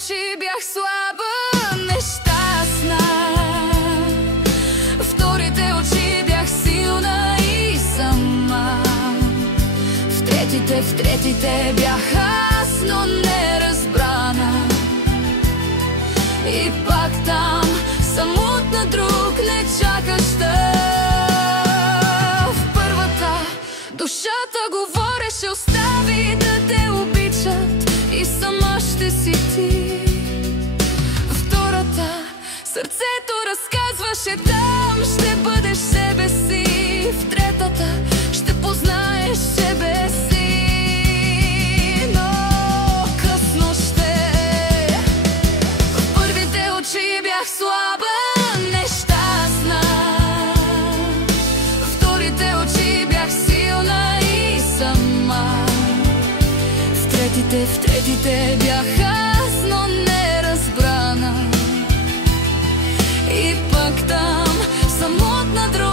очи бях слаба, нещастна. В вторите очи бях силна и сама. В третите бях аз, но неразбрана. И пак там, самотна, друг не чакаща. В първата душата говореше, остави да те обичат и сама ще си ти. Втората сърцето разказваше, там ще бъдеш себе си. В третата ще познаеш себе си. Но късно ще. В първите очи бях слаба, нещастна. В вторите очи бях силна и сама. В третите бях аз, но неразбрана. И пак там, самотна, друг